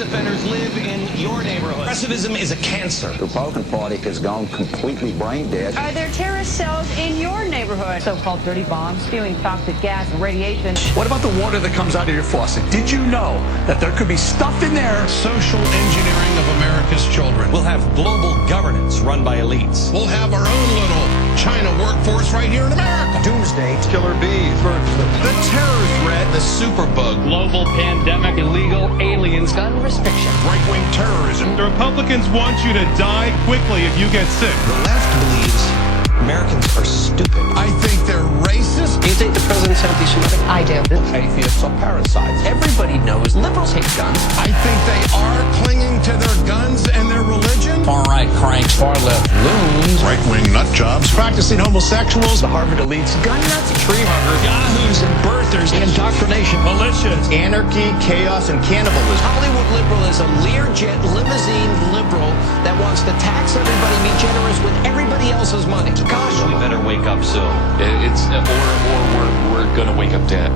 sex offenders live in your neighborhood. Progressivism is a cancer. The Republican Party has gone completely brain dead. Are there terrorist cells in your neighborhood? So-called dirty bombs spewing toxic gas and radiation. What about the water that comes out of your faucet? Did you know that there could be stuff in there? Social engineering of America's children. We'll have global governance run by elites. We'll have our own little China workforce right here in America. Doomsday, killer bees, bird flu. The terror threat, the superbug, global pandemic, illegal aliens, gun restriction, right-wing terrorism. The Republicans want you to die quickly if you get sick. The left believes Americans are stupid. I think they're racist. Do you think the president's anti-Semitic? I do. Atheists are parasites. Everybody knows liberals hate guns. I think they are clinging to their guns and their religion. Far-right cranks, far-left loons. Right-wing nut jobs. Practicing homosexuals. The Harvard elites. Gun nuts, tree huggers, yahoos and birthers, indoctrination, militias, Anarchy, chaos, and cannibalism. Hollywood liberal is a Learjet limousine liberal that wants to tax everybody, be generous with everybody else's money. Gosh, we better wake up soon. We're gonna wake up dead.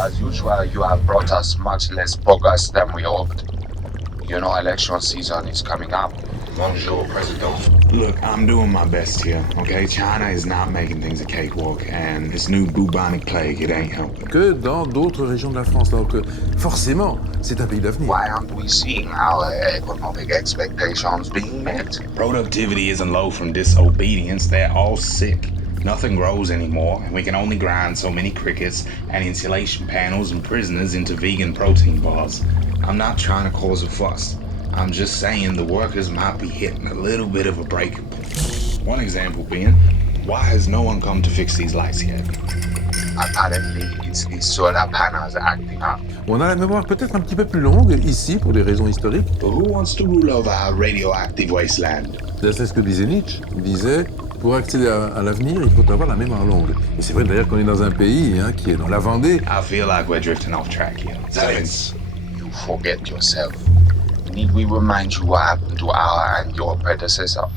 As usual, you have brought us much less progress than we hoped. You know, election season is coming up. Bonjour, President. Look, I'm doing my best here, okay? China is not making things a cakewalk, and this new bubonic plague, it ain't helping. Que dans d'autres régions de la France. Donc, forcément, c'est un pays d'avenir. Why aren't we seeing our economic expectations being met? Productivity isn't low from disobedience. They're all sick. Nothing grows anymore, and we can only grind so many crickets and insulation panels and prisoners into vegan protein bars. I'm not trying to cause a fuss. I'm just saying the workers might be hitting a little bit of a breaking point. One example being, why has no one come to fix these lights yet? Apparently, it's the solar panels acting up. On a la mémoire peut-être un petit peu plus longue ici pour des raisons historiques. But who wants to rule over our radioactive wasteland? C'est ce que disait Nietzsche. Il disait, pour accéder à l'avenir, il faut avoir la mémoire longue. Et c'est vrai d'ailleurs qu'on est dans un pays qui est dans la Vendée. I feel like we're drifting off track here. Silence. You forget yourself. Need we remind you what happened to our and your predecessor?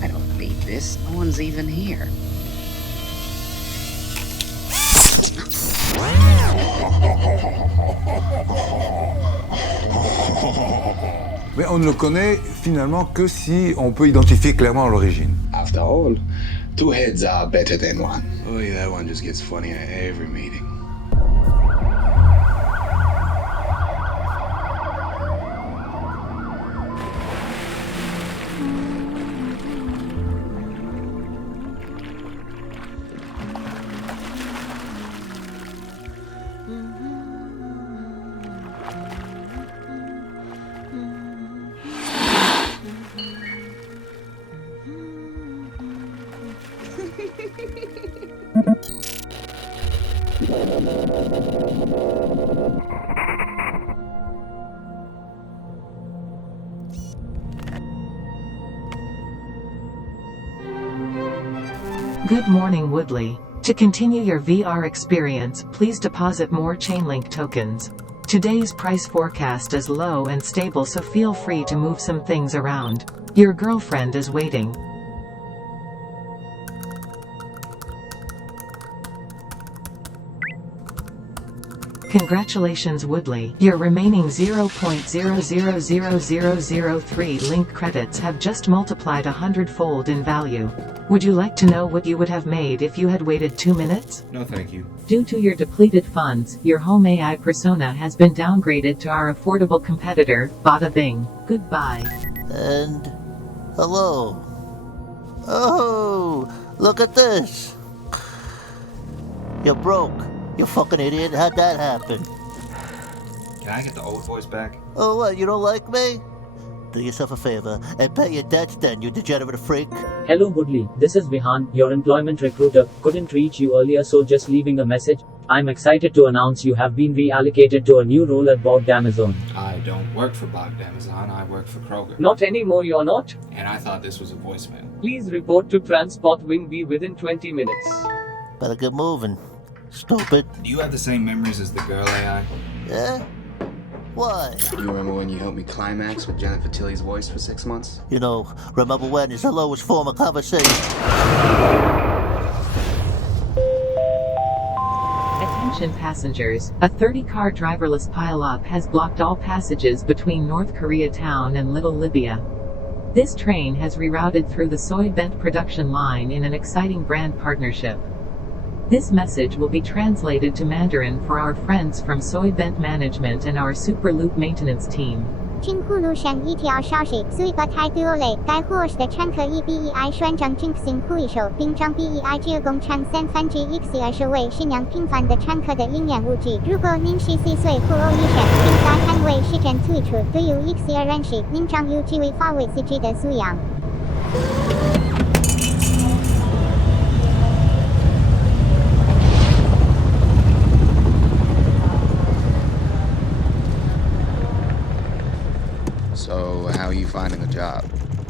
I don't beat this. No one's even here. Mais on ne le connaît finalement que si on peut identifier clairement l'origine. After all, two heads are better than one. Oh yeah, that one just gets funnier every meeting. Good morning, Woodley. To continue your VR experience, please deposit more Chainlink tokens. Today's price forecast is low and stable, so feel free to move some things around. Your girlfriend is waiting. Congratulations, Woodley. Your remaining 0.000003 link credits have just multiplied 100-fold in value. Would you like to know what you would have made if you had waited 2 minutes? No, thank you. Due to your depleted funds, your home AI persona has been downgraded to our affordable competitor, Bada Bing. Goodbye. And hello. Oh, look at this. You're broke. You fucking idiot. How'd that happen? Can I get the old voice back? Oh, what? You don't like me? Do yourself a favor and pay your debts then, you degenerate freak. Hello, Woodley. This is Vihan, your employment recruiter. Couldn't reach you earlier, so just leaving a message. I'm excited to announce you have been reallocated to a new role at Bogdamazon. I don't work for Bogdamazon, I work for Kroger. Not anymore, you're not? And I thought this was a voicemail. Please report to Transport Wing B within 20 minutes. Better get moving. Stupid. Do you have the same memories as the girl AI? Yeah? Why? You remember when you helped me climax with Jennifer Tilly's voice for 6 months? You know, remember when is the lowest form of conversation. Attention passengers, a 30-car driverless pile-up has blocked all passages between North Koreatown and Little Libya. This train has rerouted through the Soy Bent production line in an exciting brand partnership. This message will be translated to Mandarin for our friends from Soy Bent Management and our Super Loop maintenance team. 军库路上一条消息，最不太多了。该货的乘客EP.1宣称进行回收，并将 EP.1提供成1/3为信仰平凡的乘客的营养物质。如果您是4岁或以上，请在摊位时间退出。对于XR人士，您将有机会发挥自己的素养。So, how are you finding the job?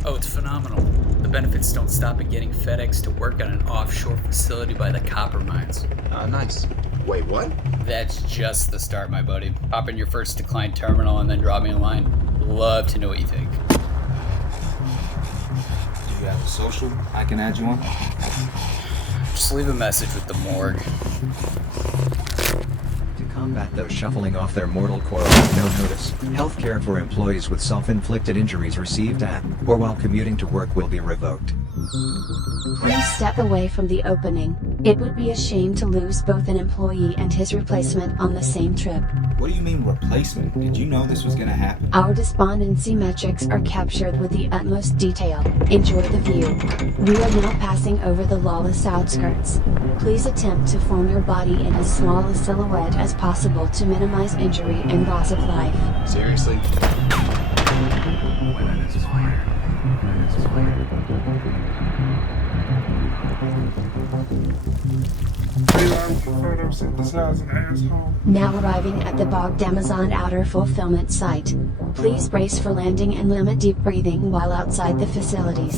Oh, it's phenomenal. The benefits don't stop at getting FedEx to work on an offshore facility by the copper mines. Nice. Wait, what? That's just the start, my buddy. Hop in your first decline terminal and then drop me a line. Love to know what you think. Do you have a social I can add you on? Just leave a message with the morgue. Combat those shuffling off their mortal coil with no notice. Healthcare for employees with self-inflicted injuries received at or while commuting to work will be revoked. Please step away from the opening. It would be a shame to lose both an employee and his replacement on the same trip. What do you mean replacement? Did you know this was gonna happen? Our despondency metrics are captured with the utmost detail. Enjoy the view. We are now passing over the lawless outskirts. Please attempt to form your body in as small a silhouette as possible to minimize injury and loss of life. Seriously? Now arriving at the Bogdamazon Outer Fulfillment Site. Please brace for landing and limit deep breathing while outside the facilities.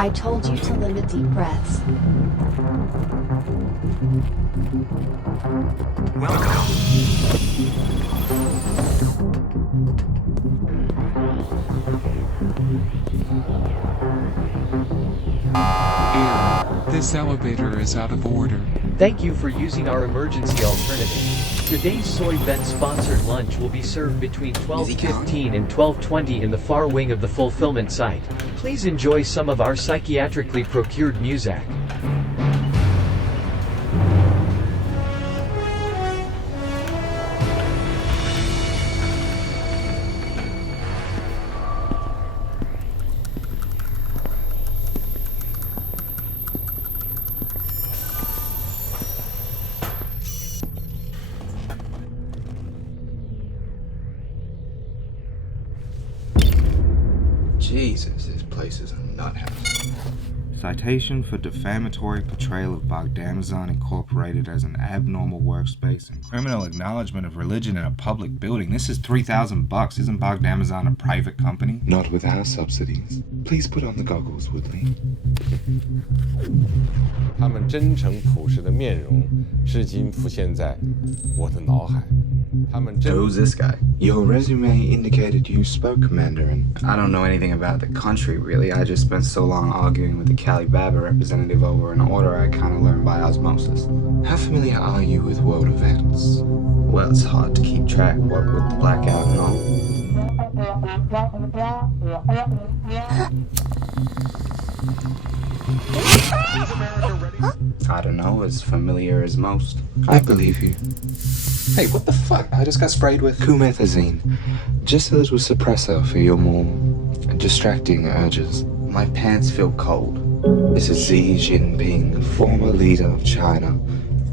I told you to limit deep breaths. This elevator is out of order. Thank you for using our emergency alternative. Today's Soy Bent sponsored lunch will be served between 12:15 and 12:20 in the far wing of the fulfillment site. Please enjoy some of our psychiatrically procured Muzak. Jesus, this place is a nut house. Citation for defamatory portrayal of Bogdamazon Incorporated as an abnormal workspace and criminal acknowledgement of religion in a public building. This is $3,000. Isn't Bogdamazon a private company? Not with our subsidies. Please put on the goggles, Woodley. 他们真诚朴实的面容至今浮现在我的脑海。 Who's this guy? Your resume indicated you spoke Mandarin. I don't know anything about the country, really. I just spent so long arguing with the Cali Baba representative over an order I kind of learned by osmosis. How familiar are you with world events? Well, it's hard to keep track, what with the blackout and all. I don't know, as familiar as most. I believe you. Hey, what the fuck? I just got sprayed with Kumethazine. Just a little suppressor for your more distracting urges. My pants feel cold. This is Xi Jinping, former leader of China.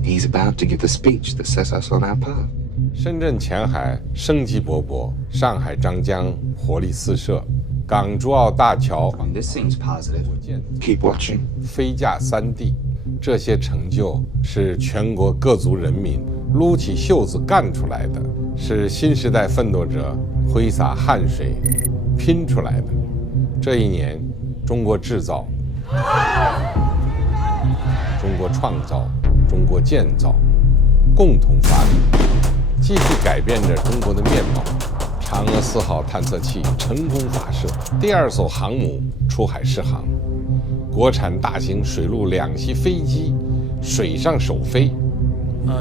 He's about to give the speech that sets us on our path. 深圳前海生机勃勃，上海张江活力四射，港珠澳大桥 This seems positive. Keep watching. 飞架3地，这些成就是全国各族人民撸起袖子干出来的，是新时代奋斗者挥洒汗水拼出来的。这一年，中国制造、中国创造、中国建造共同发力，继续改变着中国的面貌。嫦娥4号探测器成功发射，第2艘航母出海试航，国产大型水陆两栖飞机水上首飞。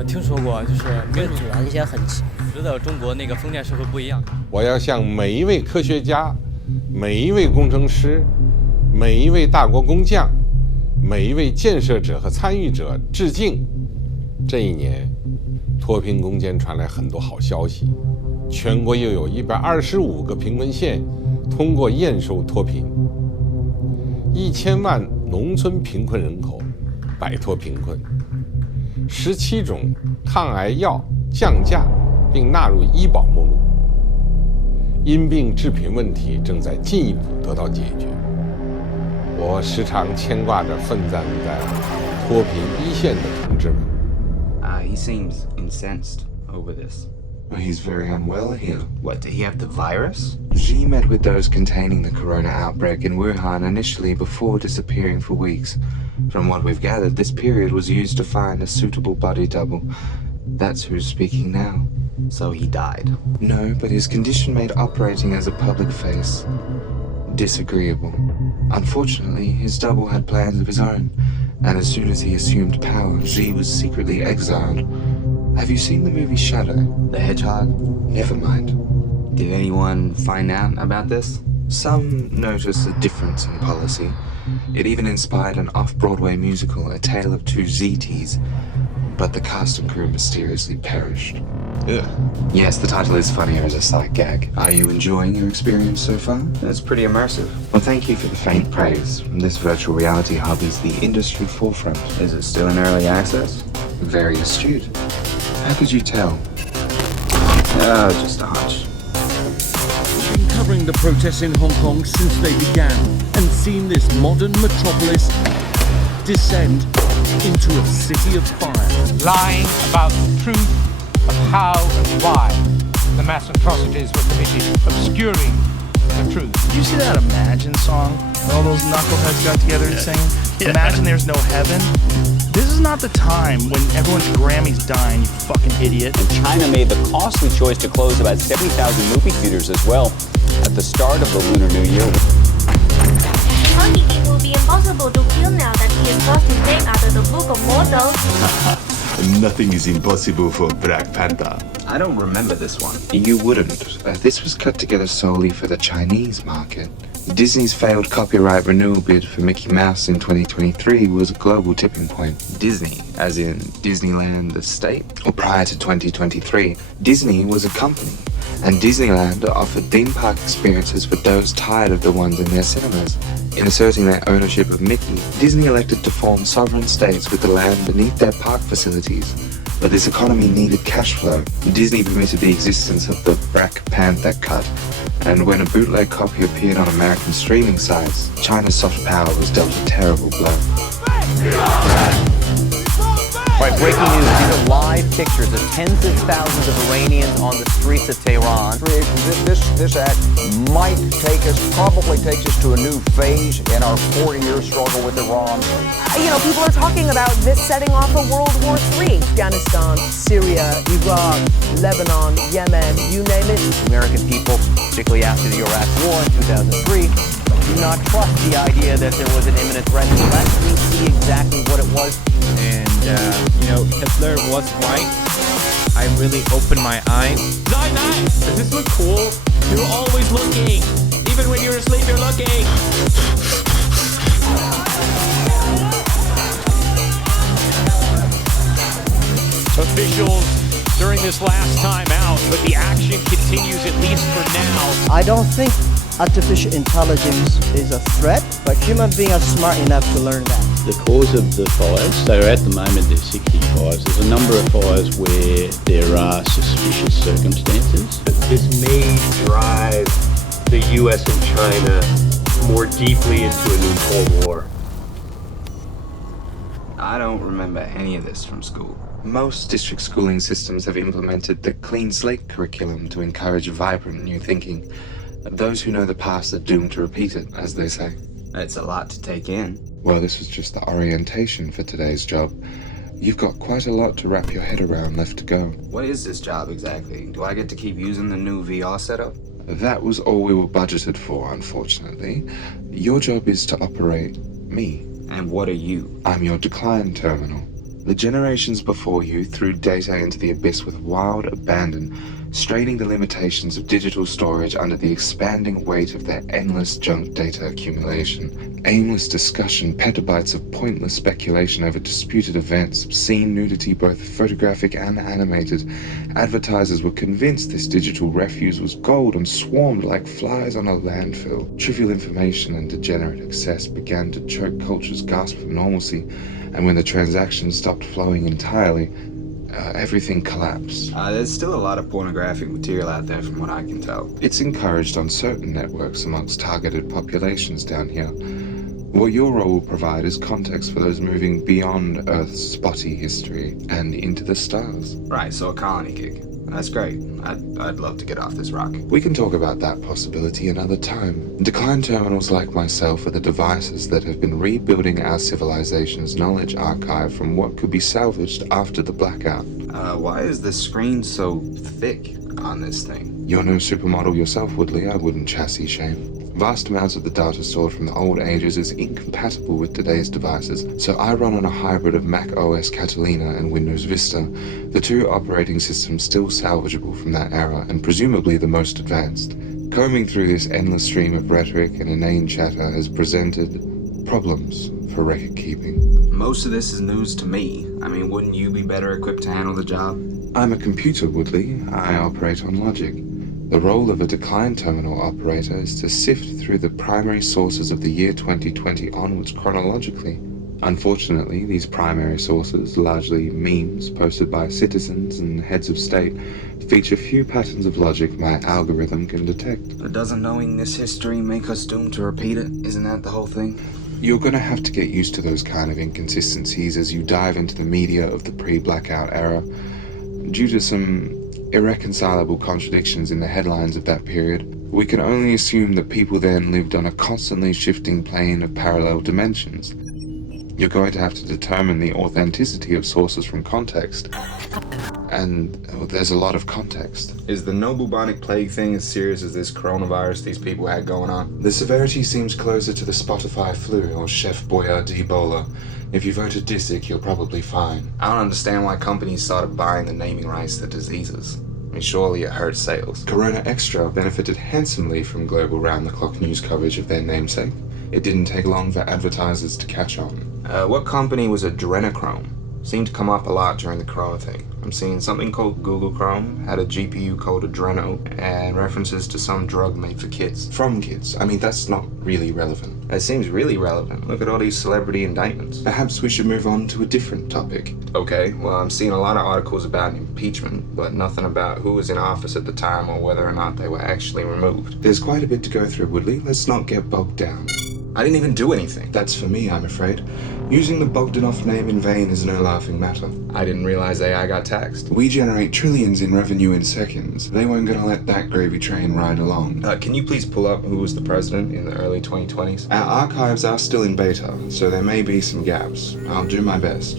听说过，就是民主完全很值得中国那个封建社会不一样。我要向每一位科学家、每一位工程师、每一位大国工匠、每一位建设者和参与者致敬。这一年，脱贫攻坚传来很多好消息，全国又有125个贫困县通过验收脱贫，1000万农村贫困人口摆脱贫困，17种抗癌药降价并纳入医保目录，因病致贫问题正在进一步得到解决。我时常牵挂着奋战在脱贫一线的同志们。He seems incensed over this. He's very unwell here. What, did he have the virus? Xi met with those containing the corona outbreak in Wuhan initially before disappearing for weeks. From what we've gathered, this period was used to find a suitable body double. That's who's speaking now. So he died? No, but his condition made operating as a public face disagreeable. Unfortunately, his double had plans of his own, and as soon as he assumed power, Xi was secretly exiled. Have you seen the movie Shadow? The Hedgehog? Never mind. Did anyone find out about this? Some noticed a difference in policy. It even inspired an off-Broadway musical, A Tale of Two ZTs, but the cast and crew mysteriously perished. Ugh. Yes, the title is funnier as a sight gag. Are you enjoying your experience so far? It's pretty immersive. Well, thank you for the faint praise. This virtual reality hub is the industry forefront. Is it still in early access? Very astute. How could you tell? Oh, just a hunch. We've been covering the protests in Hong Kong since they began and seen this modern metropolis descend into a city of fire. Lying about the truth of how and why the mass atrocities were committed, obscuring the truth. Did you see that Imagine song all those knuckleheads got together and sang? Imagine there's no heaven. This is not the time when everyone's Grammy's dying, you fucking idiot. And China made the costly choice to close about 70,000 movie theaters as well at the start of the Lunar New Year. It will be impossible to kill now that he is lost his name out of the book of mortals. Nothing is impossible for Black Panther. I don't remember this one. You wouldn't. This was cut together solely for the Chinese market. Disney's failed copyright renewal bid for Mickey Mouse in 2023 was a global tipping point. Disney, as in Disneyland the state? Or prior to 2023, Disney was a company, and Disneyland offered theme park experiences for those tired of the ones in their cinemas. In asserting their ownership of Mickey, Disney elected to form sovereign states with the land beneath their park facilities. But this economy needed cash flow. Disney permitted the existence of the Black Panther cut, and when a bootleg copy appeared on American streaming sites, China's soft power was dealt a terrible blow. Right, breaking news. These are live pictures of tens of thousands of Iranians on the streets of Tehran. This act might probably takes us to a new phase in our 40-year struggle with Iran. You know, people are talking about this setting off a World War III. Afghanistan, Syria, Iraq, Lebanon, Yemen, you name it. American people, particularly after the Iraq War in 2003, do not trust the idea that there was an imminent threat unless we see exactly what it was. And, you know, Hitler was right. I really opened my eyes. Does this look cool? You're always looking. Even when you're asleep, you're looking. Officials during this last time out, but the action continues at least for now. I don't think artificial intelligence is a threat, but human beings are smart enough to learn that. the cause of the fires. So at the moment there's 60 fires. There's a number of fires where there are suspicious circumstances. This may drive the US and China more deeply into a new Cold War. I don't remember any of this from school. Most district schooling systems have implemented the clean slate curriculum to encourage vibrant new thinking. Those who know the past are doomed to repeat it, as they say. It's a lot to take in. Well, this was just the orientation for today's job. You've got quite a lot to wrap your head around left to go. What is this job exactly? Do I get to keep using the new VR setup? That was all we were budgeted for, unfortunately. Your job is to operate me. And what are you? I'm your decline terminal. The generations before you threw data into the abyss with wild abandon, straining the limitations of digital storage under the expanding weight of their endless junk data accumulation. Aimless discussion, petabytes of pointless speculation over disputed events, obscene nudity, both photographic and animated. Advertisers were convinced this digital refuse was gold and swarmed like flies on a landfill. Trivial information and degenerate excess began to choke culture's gasp for normalcy, and when the transactions stopped flowing entirely, everything collapsed. There's still a lot of pornographic material out there from what I can tell. It's encouraged on certain networks amongst targeted populations down here. What your role will provide is context for those moving beyond Earth's spotty history and into the stars. Right, so a colony kick. That's great. I'd love to get off this rock. We can talk about that possibility another time. Decline terminals like myself are the devices that have been rebuilding our civilization's knowledge archive from what could be salvaged after the blackout. Why is the screen so thick on this thing? You're no supermodel yourself, Woodley. I wouldn't chassis shame. Vast amounts of the data stored from the old ages is incompatible with today's devices, so I run on a hybrid of Mac OS Catalina and Windows Vista, the two operating systems still salvageable from that era and presumably the most advanced. Combing through this endless stream of rhetoric and inane chatter has presented problems for record keeping. Most of this is news to me. I mean, wouldn't you be better equipped to handle the job? I'm a computer, Woodley. I operate on logic. The role of a decline terminal operator is to sift through the primary sources of the year 2020 onwards chronologically. Unfortunately, these primary sources, largely memes posted by citizens and heads of state, feature few patterns of logic my algorithm can detect. But doesn't knowing this history make us doomed to repeat it? Isn't that the whole thing? You're going to have to get used to those kind of inconsistencies as you dive into the media of the pre-blackout era. Due to some irreconcilable contradictions in the headlines of that period, we can only assume that people then lived on a constantly shifting plane of parallel dimensions. You're going to have to determine the authenticity of sources from context. And there's a lot of context. Is the no bubonic plague thing as serious as this coronavirus these people had going on? The severity seems closer to the Spotify flu or Chef Boyardee Ebola. If you voted Disick, you're probably fine. I don't understand why companies started buying the naming rights to diseases. I mean, surely it hurt sales. Corona Extra benefited handsomely from global round-the-clock news coverage of their namesake. It didn't take long for advertisers to catch on. What company was Adrenochrome? Seemed to come up a lot during the Corona thing. I'm seeing something called Google Chrome, had a GPU called Adreno, and references to some drug made for kids. From kids. I mean, that's not really relevant. It seems really relevant. Look at all these celebrity indictments. Perhaps we should move on to a different topic. Okay, well, I'm seeing a lot of articles about impeachment, but nothing about who was in office at the time or whether or not they were actually removed. There's quite a bit to go through, Woodley. Let's not get bogged down. I didn't even do anything. That's for me, I'm afraid. Using the Bogdanov name in vain is no laughing matter. I didn't realize AI got taxed. We generate trillions in revenue in seconds. They weren't gonna let that gravy train ride along. Can you please pull up who was the president in the early 2020s? Our archives are still in beta, so there may be some gaps. I'll do my best.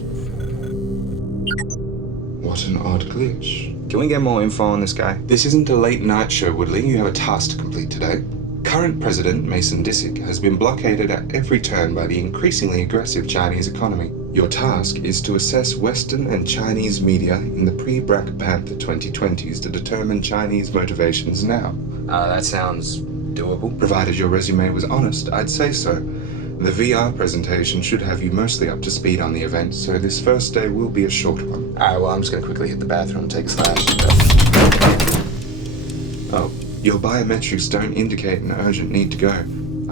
What an odd glitch. Can we get more info on this guy? This isn't a late night show, Woodley. You have a task to complete today. Current President Mason Disick has been blockaded at every turn by the increasingly aggressive Chinese economy. Your task is to assess Western and Chinese media in the pre-Black Panther 2020s to determine Chinese motivations now. That sounds doable. Provided your resume was honest, I'd say so. The VR presentation should have you mostly up to speed on the event, so this first day will be a short one. Alright, well, I'm just gonna quickly hit the bathroom and take a slash. Oh. Your biometrics don't indicate an urgent need to go.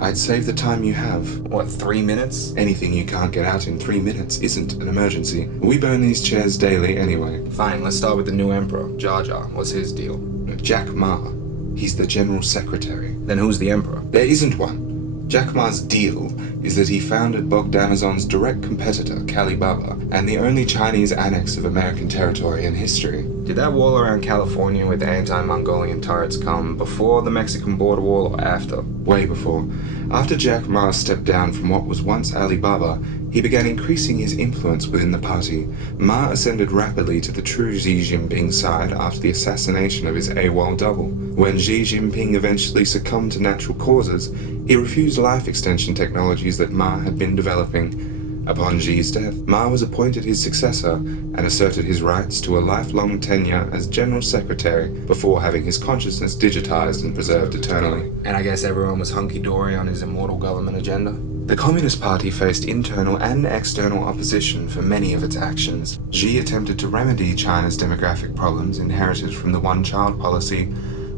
I'd save the time you have. What, 3 minutes? Anything you can't get out in 3 minutes isn't an emergency. We burn these chairs daily anyway. Fine, let's start with the new emperor, Jar Jar. What's his deal? Jack Ma. He's the general secretary. Then who's the emperor? There isn't one. Jack Ma's deal is that he founded Bogdanazon's direct competitor, Kalibaba, and the only Chinese annex of American territory in history. Did that wall around California with anti-Mongolian turrets come before the Mexican border wall or after? Way before. After Jack Ma stepped down from what was once Alibaba, he began increasing his influence within the party. Ma ascended rapidly to the true Xi Jinping side after the assassination of his AWOL double. When Xi Jinping eventually succumbed to natural causes, he refused life extension technologies that Ma had been developing. Upon Xi's death, Ma was appointed his successor and asserted his rights to a lifelong tenure as General Secretary before having his consciousness digitized and preserved eternally. And I guess everyone was hunky-dory on his immortal government agenda? The Communist Party faced internal and external opposition for many of its actions. Xi attempted to remedy China's demographic problems inherited from the one-child policy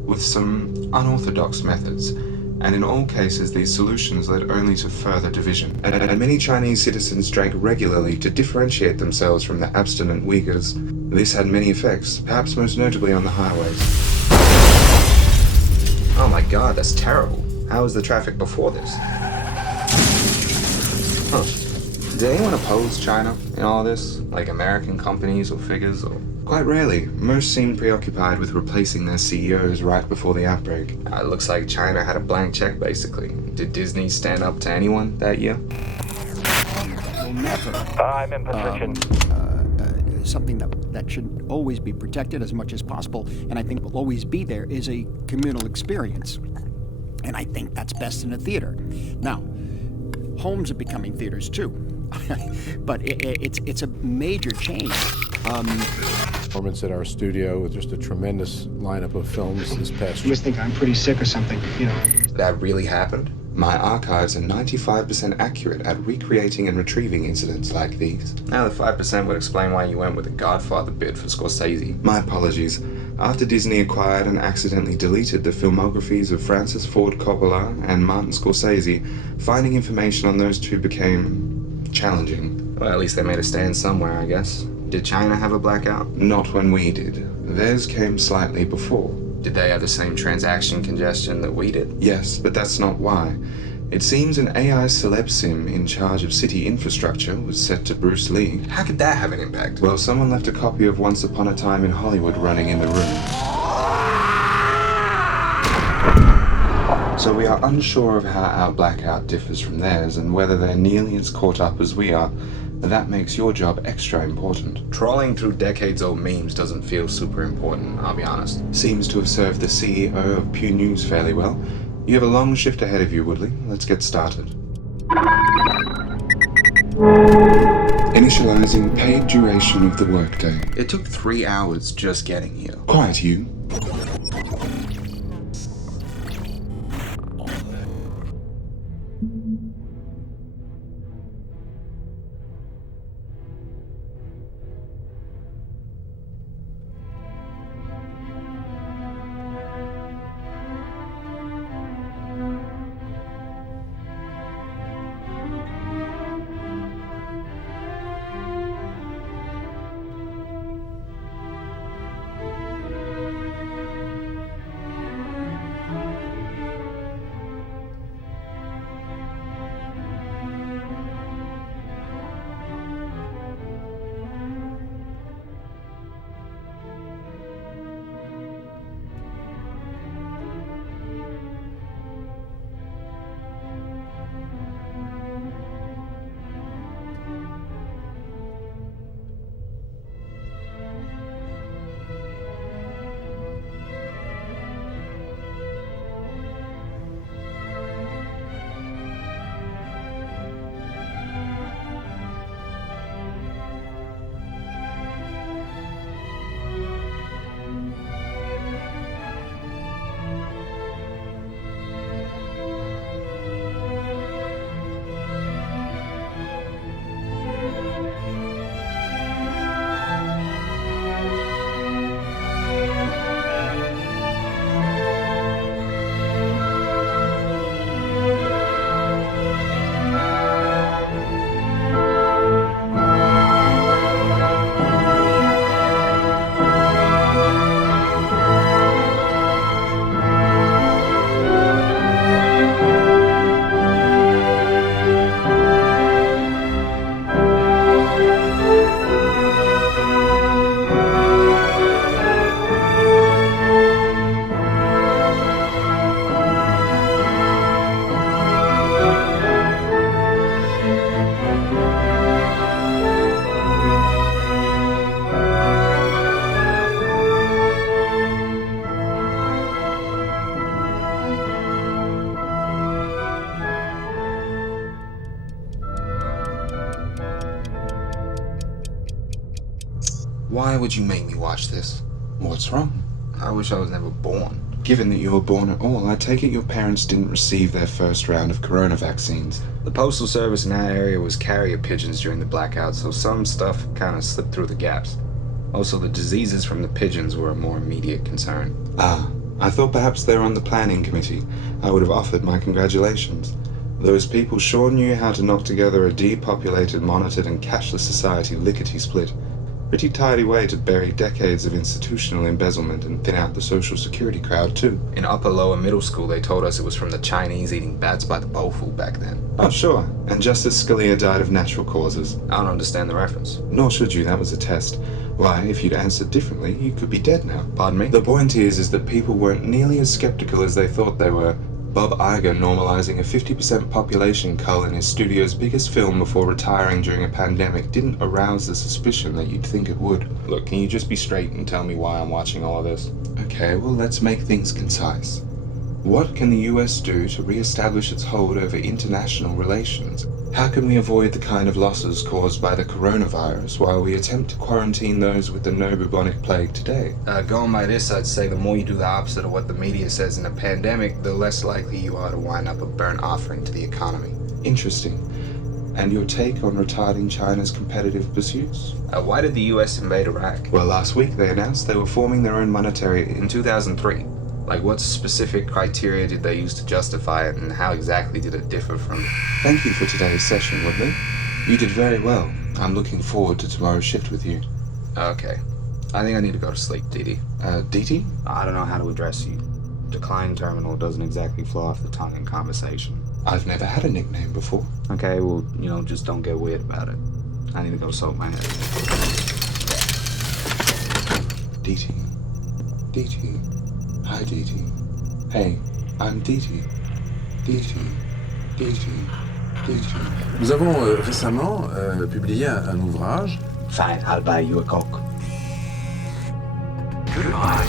with some unorthodox methods. And in all cases, these solutions led only to further division. And many Chinese citizens drank regularly to differentiate themselves from the abstinent Uyghurs. This had many effects, perhaps most notably on the highways. Oh my god, that's terrible. How was the traffic before this? Huh. Did anyone oppose China in all this? Like American companies or figures or... Quite rarely. Most seemed preoccupied with replacing their CEOs right before the outbreak. It looks like China had a blank check, basically. Did Disney stand up to anyone that year? Will never. I'm in position. Something that should always be protected as much as possible, and I think will always be there, is a communal experience. And I think that's best in a theater. Now, homes are becoming theaters too. But it's a major change. Performance at our studio with just a tremendous lineup of films this past You must think I'm pretty sick or something, you know. That really happened? My archives are 95% accurate at recreating and retrieving incidents like these. Now the 5% would explain why you went with a Godfather bid for Scorsese. My apologies. After Disney acquired and accidentally deleted the filmographies of Francis Ford Coppola and Martin Scorsese, finding information on those two became challenging. Well, at least they made a stand somewhere, I guess. Did China have a blackout? Not when we did. Theirs came slightly before. Did they have the same transaction congestion that we did? Yes, but that's not why. It seems an AI celeb sim in charge of city infrastructure was set to Bruce Lee. How could that have an impact? Well, someone left a copy of Once Upon a Time in Hollywood running in the room. So we are unsure of how our blackout differs from theirs and whether they're nearly as caught up as we are. That makes your job extra important. Trawling through decades-old memes doesn't feel super important, I'll be honest. Seems to have served the CEO of Pew News fairly well. You have a long shift ahead of you, Woodley. Let's get started. Initializing paid duration of the workday. It took 3 hours just getting here. Quiet, you. Why would you make me watch this? What's wrong? I wish I was never born. Given that you were born at all, I take it your parents didn't receive their first round of corona vaccines. The postal service in that area was carrier pigeons during the blackout, so some stuff kind of slipped through the gaps. Also, the diseases from the pigeons were a more immediate concern. I thought perhaps they were on the planning committee. I would have offered my congratulations. Those people sure knew how to knock together a depopulated, monitored, and cashless society lickety-split. Pretty tidy way to bury decades of institutional embezzlement and thin out the social security crowd, too. In upper lower middle school, they told us it was from the Chinese eating bats by the bowlful back then. Oh, sure. And Justice Scalia died of natural causes. I don't understand the reference. Nor should you, that was a test. Why, if you'd answered differently, you could be dead now. Pardon me? The point is that people weren't nearly as skeptical as they thought they were. Bob Iger normalizing a 50% population cull in his studio's biggest film before retiring during a pandemic didn't arouse the suspicion that you'd think it would. Look, can you just be straight and tell me why I'm watching all of this? Okay, well, let's make things concise. What can the US do to re-establish its hold over international relations? How can we avoid the kind of losses caused by the coronavirus while we attempt to quarantine those with the no bubonic plague today? Going by this, I'd say the more you do the opposite of what the media says in a pandemic, the less likely you are to wind up a burnt offering to the economy. Interesting. And your take on retarding China's competitive pursuits? Why did the US invade Iraq? Well, last week they announced they were forming their own monetary in 2003. Like, what specific criteria did they use to justify it, and how exactly did it differ from... Thank you for today's session, Woodley. You did very well. I'm looking forward to tomorrow's shift with you. Okay. I think I need to go to sleep, Dee. Dee? I don't know how to address you. Decline terminal doesn't exactly flow off the tongue in conversation. I've never had a nickname before. Okay, well, just don't get weird about it. I need to go soak my head. Dee. Dee. Hi, Dee. Hey, I'm Dee. Dee. Nous avons récemment publié un ouvrage. Fine, I'll buy you a Coke. Goodbye.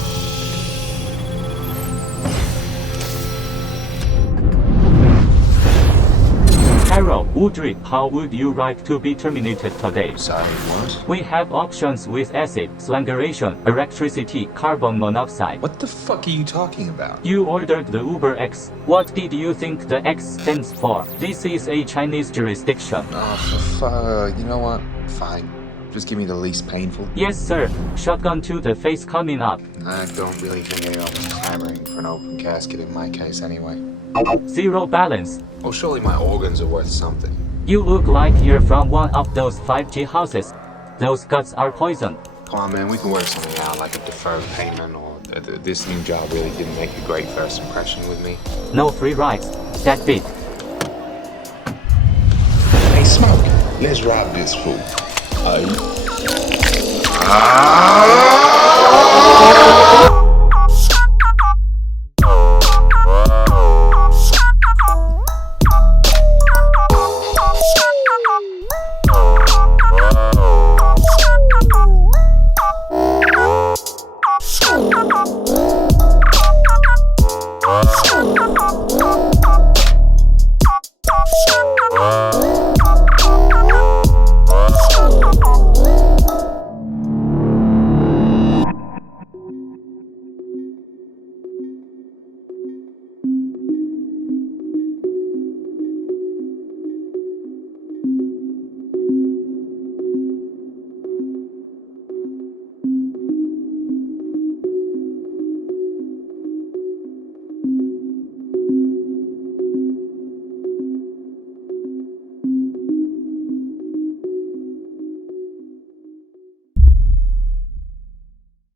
Harold Woodley, how would you like to be terminated today? Sorry, what? We have options with acid, strangulation, electricity, carbon monoxide. What the fuck are you talking about? You ordered the Uber X. What did you think the X stands for? This is a Chinese jurisdiction. Oh, you know what? Fine. Just give me the least painful. Yes, sir. Shotgun to the face coming up. I don't really think anyone was clamoring for an open casket in my case anyway. Zero balance. Well, surely my organs are worth something. You look like you're from one of those 5G houses. Those guts are poison. Come on, man, we can work something out, like a deferred payment, or this new job really didn't make a great first impression with me. No free rides. That big. Hey, Smoke, let's rob this fool. Wow.